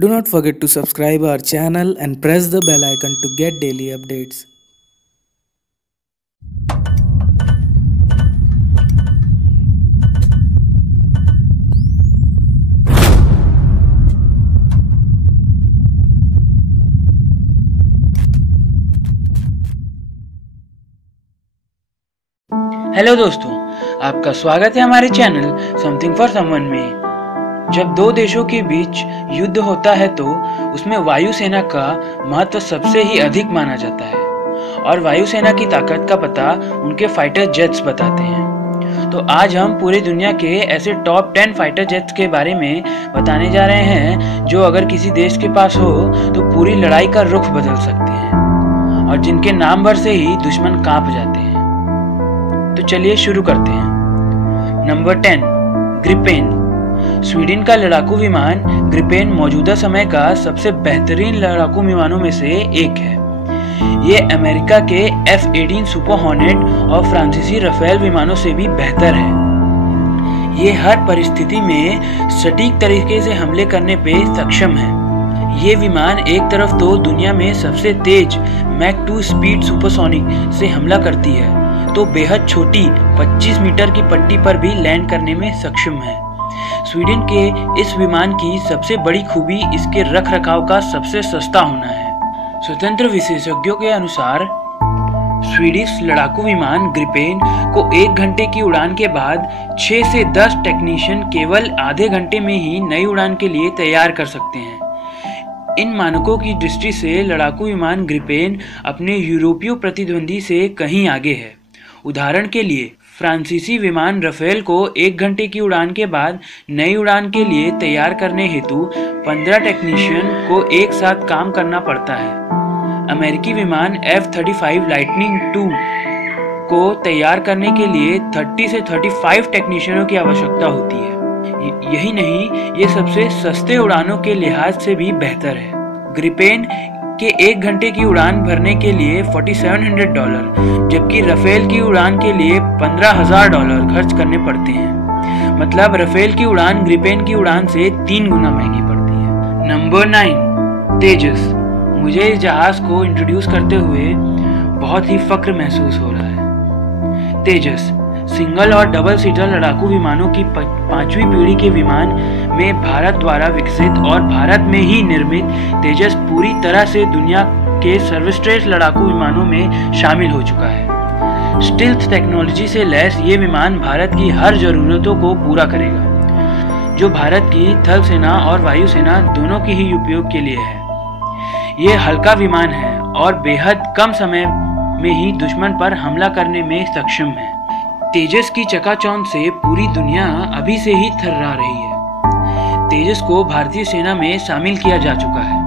Do not forget to subscribe our channel and press the bell icon to get daily updates. Hello दोस्तों, आपका स्वागत है हमारे channel something for someone में। जब दो देशों के बीच युद्ध होता है तो उसमें वायुसेना का महत्व सबसे ही अधिक माना जाता है और वायुसेना की ताकत का पता उनके फाइटर जेट्स बताते हैं। तो आज हम पूरी दुनिया के ऐसे टॉप 10 फाइटर जेट्स के बारे में बताने जा रहे हैं जो अगर किसी देश के पास हो तो पूरी लड़ाई का रुख बदल सकते हैं और जिनके नाम भर से ही दुश्मन कांप जाते हैं। तो चलिए शुरू करते हैं। Number 10, Gripen. स्वीडन का लड़ाकू विमान ग्रिपेन मौजूदा समय का सबसे बेहतरीन लड़ाकू विमानों में से एक है। ये अमेरिका के F-18 सुपर हॉर्नेट और फ्रांसीसी राफेल विमानों से भी बेहतर है। ये हर परिस्थिति में सटीक तरीके से हमले करने पे सक्षम है। ये विमान एक तरफ तो दुनिया में सबसे तेज मैक 2 स्पीड सुपरसोनिक से हमला करती है तो बेहद छोटी 25 मीटर की पट्टी पर भी लैंड करने में सक्षम है। स्वीडन के इस विमान की सबसे बड़ी खूबी इसके रखरखाव का सबसे सस्ता होना है। स्वतंत्र विशेषज्ञों के अनुसार स्वीडिश लड़ाकू विमान ग्रिपेन को 1 घंटे की उड़ान के बाद 6 से 10 टेक्नीशियन केवल आधे घंटे में ही नई उड़ान के लिए तैयार कर सकते हैं। इन मानकों की दृष्टि से लड़ाकू विमान ग्रिपेन अपने यूरोपीय प्रतिद्वंदी से कहीं आगे है। उदाहरण के लिए फ्रांसीसी विमान राफेल को 1 घंटे की उड़ान के बाद नई उड़ान के लिए तैयार करने हेतु 15 टेक्नीशियन को एक साथ काम करना पड़ता है। अमेरिकी विमान F-35 लाइटनिंग II को तैयार करने के लिए 30 से 35 टेक्नीशियनों की आवश्यकता होती है। यही नहीं, ये सबसे सस्ते उड़ानों के लिहाज से भी बेहतर है। ग्रिपेन के 1 घंटे की उड़ान भरने के लिए $4700 जबकि राफेल की उड़ान के लिए $15,000 खर्च करने पड़ते हैं। मतलब राफेल की उड़ान ग्रिपेन की उड़ान से 3 गुना महंगी पड़ती है। नंबर 9, तेजस। मुझे इस जहाज को इंट्रोड्यूस करते हुए बहुत ही फक्र महसूस हो रहा है। तेजस सिंगल और डबल सीटर लड़ाकू विमानों की 5वीं पीढ़ी के विमान में भारत द्वारा विकसित और भारत में ही निर्मित तेजस पूरी तरह से दुनिया के सर्वश्रेष्ठ लड़ाकू विमानों में शामिल हो चुका है। स्टील्थ टेक्नोलॉजी से लैस ये विमान भारत की हर जरूरतों को पूरा करेगा, जो भारत की थल सेना और वायुसेना दोनों की ही उपयोग के लिए है। ये हल्का विमान है और बेहद कम समय में ही दुश्मन पर हमला करने में सक्षम है। तेजस की चकाचौंध से पूरी दुनिया अभी से ही थर्रा रही है। तेजस को भारतीय सेना में शामिल किया जा चुका है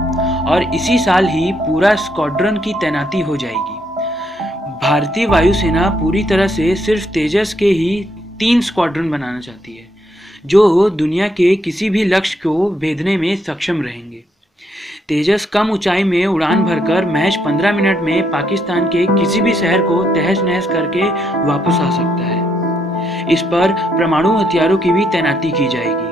और इसी साल ही पूरा स्क्वाड्रन की तैनाती हो जाएगी। भारतीय वायुसेना पूरी तरह से सिर्फ तेजस के ही 3 स्क्वाड्रन बनाना चाहती है जो दुनिया के किसी भी लक्ष्य को भेदने में सक्षम रहेंगे। तेजस कम ऊंचाई में उड़ान भरकर महज 15 मिनट में पाकिस्तान के किसी भी शहर को तहस नहस करके वापस आ सकता है। इस पर परमाणु हथियारों की भी तैनाती की जाएगी।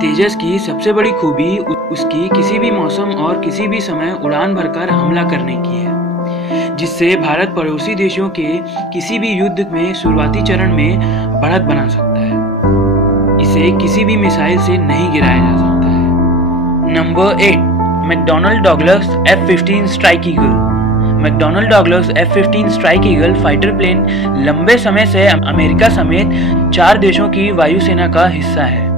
तेजस की सबसे बड़ी खूबी उसकी किसी भी मौसम और किसी भी समय उड़ान भरकर हमला करने की है, जिससे भारत पड़ोसी देशों के किसी भी युद्ध में शुरुआती चरण में बढ़त बना सकता है। इसे किसी भी मिसाइल से नहीं गिराया जा सकता है। Number 8, McDonnell Douglas F-15 strike eagle. McDonnell Douglas F-15 strike eagle fighter plane लंबे समय से अमेरिका समेत 4 देशों की वायुसेना का हिस्सा है।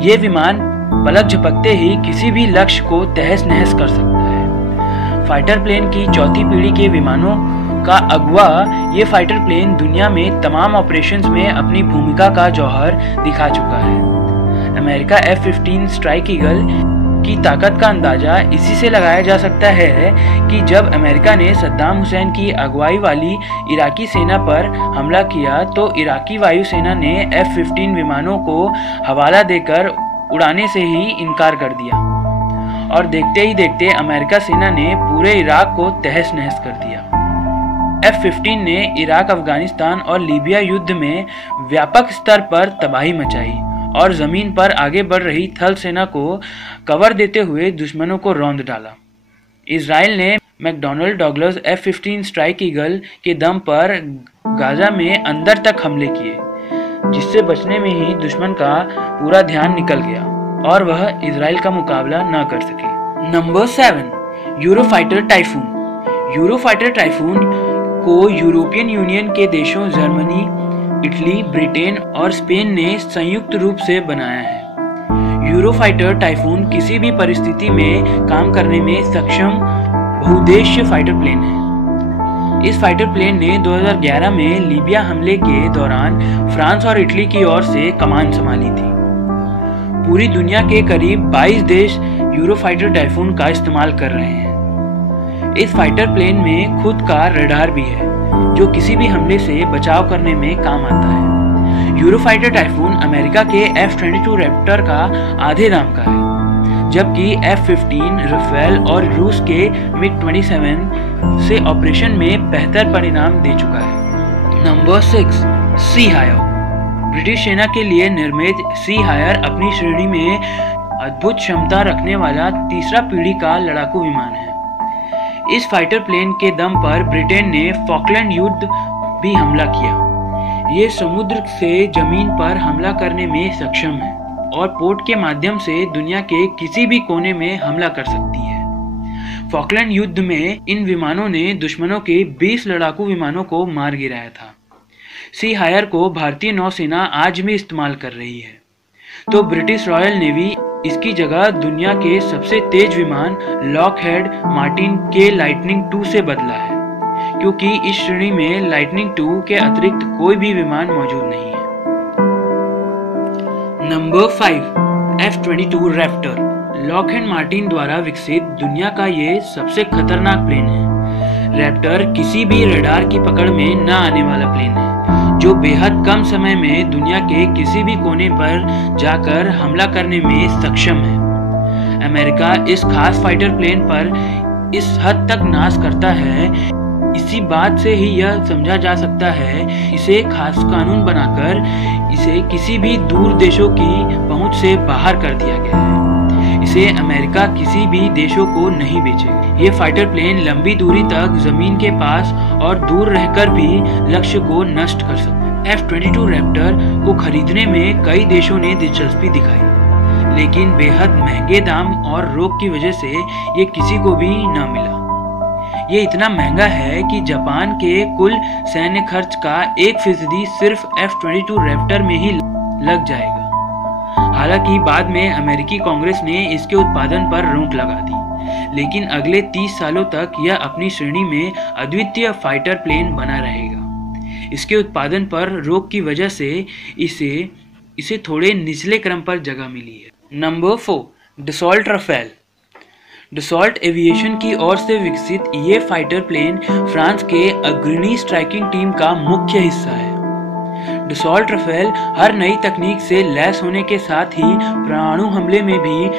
ये विमान पलक झपकते ही किसी भी लक्ष्य को तहस नहस कर सकता है। फाइटर प्लेन की 4थी पीढ़ी के विमानों का अगुवा ये फाइटर प्लेन दुनिया में तमाम ऑपरेशंस में अपनी भूमिका का जौहर दिखा चुका है। अमेरिका F-15 स्ट्राइक ईगल की ताकत का अंदाजा इसी से लगाया जा सकता है कि जब अमेरिका ने सद्दाम हुसैन की अगुवाई वाली इराकी सेना पर हमला किया तो इराकी वायुसेना ने F-15 विमानों को हवाला देकर उड़ाने से ही इनकार कर दिया और देखते ही देखते अमेरिका सेना ने पूरे इराक को तहस नहस कर दिया। F-15 ने इराक, अफगानिस्तान और लीबिया युद्ध में व्यापक स्तर पर तबाही मचाई और जमीन पर आगे बढ़ रही थल सेना को कवर देते हुए दुश्मनों को रौंद डाला। इजराइल ने McDonald Douglas F-15 strike eagle के दम पर गाजा में अंदर तक हमले किए, जिससे बचने में ही दुश्मन का पूरा ध्यान निकल गया और वह इजराइल का मुकाबला न कर सके। Number 7, Eurofighter typhoon. Eurofighter typhoon को यूरोपियन यूनियन के देशों जर्मनी, इटली, ब्रिटेन और स्पेन ने संयुक्त रूप से बनाया है। यूरोफाइटर टाइफून किसी भी परिस्थिति में काम करने में सक्षम बहुउद्देश्य फाइटर प्लेन है। इस फाइटर प्लेन ने 2011 में लीबिया हमले के दौरान फ्रांस और इटली की ओर से कमान संभाली थी। पूरी दुनिया के करीब 22 देश यूरोफाइटर टाइफून का इस्तेमाल कर रहे हैं। इस फाइटर प्लेन में खुद का रडार भी है, जो किसी भी हमले से बचाव करने में काम आता है। यूरोफाइटर टाइफून अमेरिका के F-22 रैप्टर का आधे दाम का है, जबकि F-15 राफेल और रूस के MiG-27 से ऑपरेशन में बेहतर परिणाम दे चुका है। नंबर 6, सी हायर। ब्रिटिश सेना के लिए निर्मित सी हायर अपनी श्रेणी में अद्भुत क्षमता रखने वाला तीसरा पीढ़ी का लड़ाकू विमान है। इस फाइटर प्लेन के दम पर ब्रिटेन ने फॉकलैंड युद्ध भी हमला किया। ये समुद्र से जमीन पर हमला करने में सक्षम है और पोर्ट के माध्यम से दुनिया के किसी भी कोने में हमला कर सकती है। फॉकलैंड युद्ध में इन विमानों ने दुश्मनों के 20 लड़ाकू विमानों को मार गिराया था। सी हायर को भारतीय नौसेना आज भी इस्तेमाल कर रही है, तो ब्रिटिश रॉयल नेवी इसकी जगह दुनिया के सबसे तेज विमान लॉकहेड मार्टिन के लाइटनिंग 2 से बदला है, क्योंकि इस श्रेणी में लाइटनिंग 2 के अतिरिक्त कोई भी विमान मौजूद नहीं है। Number 5, F-22 Raptor. Lockheed Martin द्वारा विकसित दुनिया का ये सबसे खतरनाक प्लेन है। रैप्टर किसी भी रडार की पकड़ में न आने वाला प्लेन है, जो बेहद कम समय में दुनिया के किसी भी कोने पर जाकर हमला करने में सक्षम है। अमेरिका इस खास फाइटर प्लेन पर इस हद तक नाश करता है, इसी बात से ही यह समझा जा सकता है। इसे खास कानून बनाकर इसे किसी भी दूर देशों की पहुंच से बाहर कर दिया गया है। इसे अमेरिका किसी भी देशों को नहीं बेचेगा। ये फाइटर प्लेन लंबी दूरी तक जमीन के पास और दूर रहकर भी लक्ष्य को नष्ट कर सकते हैं। F-22 रैप्टर को खरीदने में कई देशों ने दिलचस्पी दिखाई, लेकिन बेहद महंगे दाम और रोक की वजह से ये किसी को भी न मिला। ये इतना महंगा है कि जापान के कुल सैन्य खर्च का 1% सिर्फ F-22 रैप्टर में ही लग जाएगा। हालांकि बाद में अमेरिकी कांग्रेस ने इसके उत्पादन पर रोक लगा दी, लेकिन अगले 30 सालों तक यह अपनी श्रेणी में अद्वितीय फाइटर प्लेन बना रहेगा। इसके उत्पादन पर रोक की वजह से इसे थोड़े निचले क्रम पर जगह मिली है। Number 4, Dassault Rafale. Dassault Aviation की ओर से विकसित ये फाइटर प्लेन फ्रांस के अग्रणी स्ट्राइकिंग टीम का मुख्य हिस्सा है। डसॉल्ट राफेल हर नई तकनीक से लैस होने के साथ ही परमाणु हमले में भी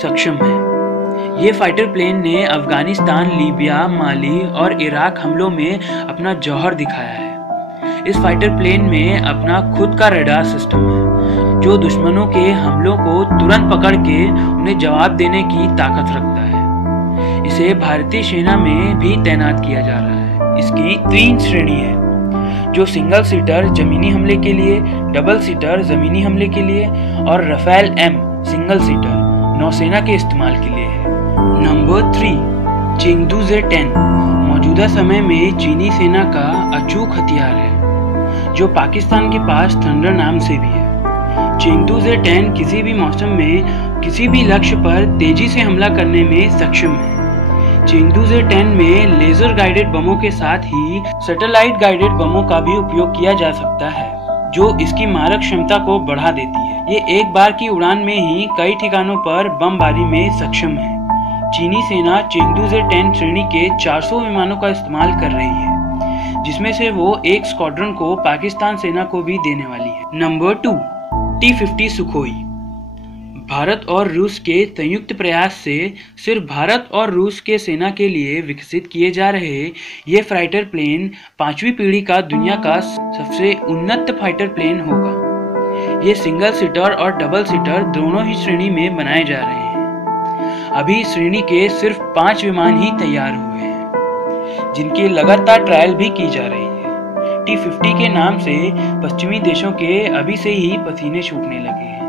सक्षम है। ये फाइटर प्लेन ने अफगानिस्तान, लीबिया, माली और इराक हमलों में अपना जौहर दिखाया है। इस फाइटर प्लेन में अपना खुद का रडार सिस्टम है, जो दुश्मनों के हमलों को तुरंत पकड़ के उन्हें जवाब देने की ताकत रखता है। इसे भारतीय सेना में भी तैनात किया जा रहा है। इसकी 3 श्रेणी है, जो सिंगल सीटर जमीनी हमले के लिए, डबल सीटर जमीनी हमले के लिए और राफेल M सिंगल सीटर नौसेना के इस्तेमाल के लिए है। नंबर 3, चेंगडू Z-10 मौजूदा समय में चीनी सेना का अचूक हथियार है, जो पाकिस्तान के पास थंडर नाम से भी है। चेंगडू Z-10 किसी भी मौसम में किसी भी लक्ष्य पर तेजी से हमला करने में सक्षम है। चेंगडू Z-10 में लेजर गाइडेड बमों के साथ ही सैटेलाइट गाइडेड बमों का भी उपयोग किया जा सकता है, जो इसकी मारक क्षमता को बढ़ा देती है। ये एक बार की उड़ान में ही कई ठिकानों पर बमबारी में सक्षम है। चीनी सेना चेंगडू Z-10 श्रेणी के 400 विमानों का इस्तेमाल कर रही है, जिसमें से वो एक स्क्वाड्रन को पाकिस्तान सेना को भी देने वाली है। Number 2, T-50 Sukhoi. भारत और रूस के संयुक्त प्रयास से सिर्फ भारत और रूस के सेना के लिए विकसित किए जा रहे ये फाइटर प्लेन 5वीं पीढ़ी का दुनिया का सबसे उन्नत फाइटर प्लेन होगा। ये सिंगल सीटर और डबल सीटर दोनों ही श्रेणी में बनाए जा रहे हैं। अभी श्रेणी के सिर्फ 5 विमान ही तैयार हुए हैं, जिनकी लगातार ट्रायल भी की जा रही है। T-50 के नाम से पश्चिमी देशों के अभी से ही पसीने छूटने लगे हैं,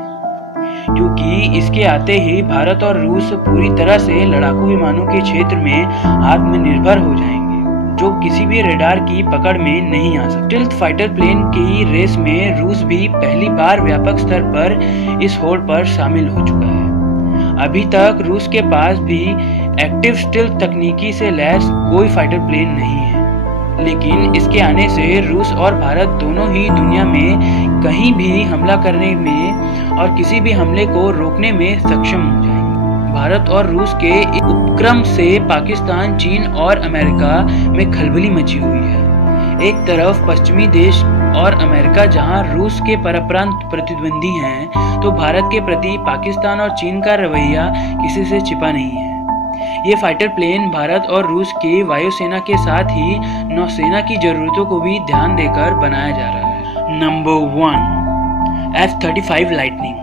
क्योंकि इसके आते ही भारत और रूस पूरी तरह से लड़ाकू विमानों के क्षेत्र में आत्मनिर्भर हो जाएंगे, जो किसी भी रडार की पकड़ में नहीं आ सकते। स्टिल्थ फाइटर प्लेन की रेस में रूस भी पहली बार व्यापक स्तर पर इस होड़ पर शामिल हो चुका है। अभी तक रूस के पास भी एक्टिव स्टिल्थ तकनीकी से लैस कोई फाइटर प्लेन नहीं है, लेकिन इसके आने से रूस और भारत दोनों ही दुनिया में कहीं भी हमला करने में और किसी भी हमले को रोकने में सक्षम हो जाएंगे। भारत और रूस के इस उपक्रम से पाकिस्तान, चीन और अमेरिका में खलबली मची हुई है। एक तरफ पश्चिमी देश और अमेरिका जहां रूस के परप्रांत प्रतिद्वंदी हैं, तो भारत के प्रति पाकिस्तान और चीन का रवैया किसी से छिपा नहीं है। ये फाइटर प्लेन भारत और रूस की वायुसेना के साथ ही नौसेना की जरूरतों को भी ध्यान देकर बनाया जा रहा है। Number 1, F-35 lightning.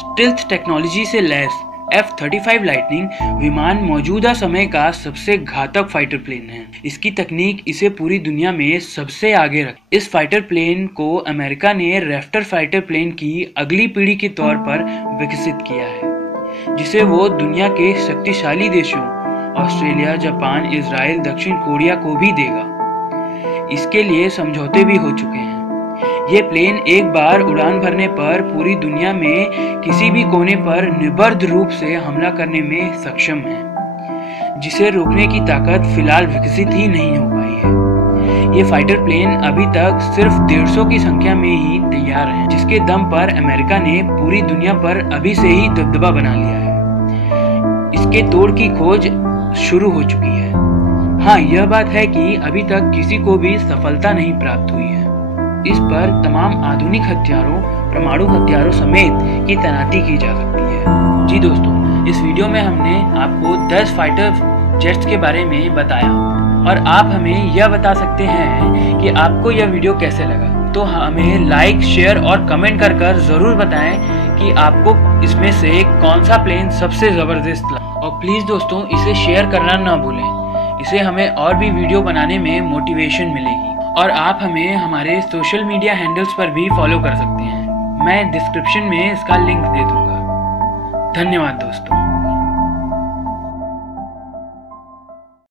Stealth technology से लैस F-35 लाइटनिंग विमान मौजूदा समय का सबसे घातक फाइटर प्लेन है। इसकी तकनीक इसे पूरी दुनिया में सबसे आगे रख। इस फाइटर प्लेन को अमेरिका ने रैप्टर फाइटर प्लेन की अगली पीढ़ी के तौर पर विकसित किया है, जिसे वो दुनिया के शक्तिशाली देशों ऑस्ट्रेलिया, जापान, इजराइल, दक्षिण कोरिया को भी देगा। इसके लिए समझौते भी हो चुके हैं। ये प्लेन एक बार उड़ान भरने पर पूरी दुनिया में किसी भी कोने पर निर्बाध रूप से हमला करने में सक्षम है, जिसे रोकने की ताकत फिलहाल विकसित ही नहीं हो पाई है। ये फाइटर प्लेन अभी तक सिर्फ 150 की संख्या में ही तैयार है, जिसके दम पर अमेरिका ने पूरी दुनिया पर अभी से ही दबदबा बना लिया है। इसके तोड़ की खोज शुरू हो चुकी है। हाँ, यह बात है कि अभी तक किसी को भी सफलता नहीं प्राप्त हुई है। इस पर तमाम आधुनिक हथियारों, परमाणु हथियारों समेत की तैनाती की जा सकती है। जी दोस्तों, इस वीडियो में हमने आपको 10 फाइटर जेट्स के बारे में बताया, और आप हमें यह बता सकते हैं कि आपको यह वीडियो कैसे लगा। तो हमें लाइक, शेयर और कमेंट कर जरूर बताएं कि आपको इसमें से कौन सा प्लेन सबसे जबरदस्त लगा। और प्लीज दोस्तों, इसे शेयर करना ना भूलें। इससे हमें और भी वीडियो बनाने में मोटिवेशन मिलेगी। और आप हमें हमारे सोशल मीडिया हैंडल्स पर भी फॉलो कर सकते हैं। मैं डिस्क्रिप्शन में इसका लिंक दे दूंगा। धन्यवाद दोस्तों।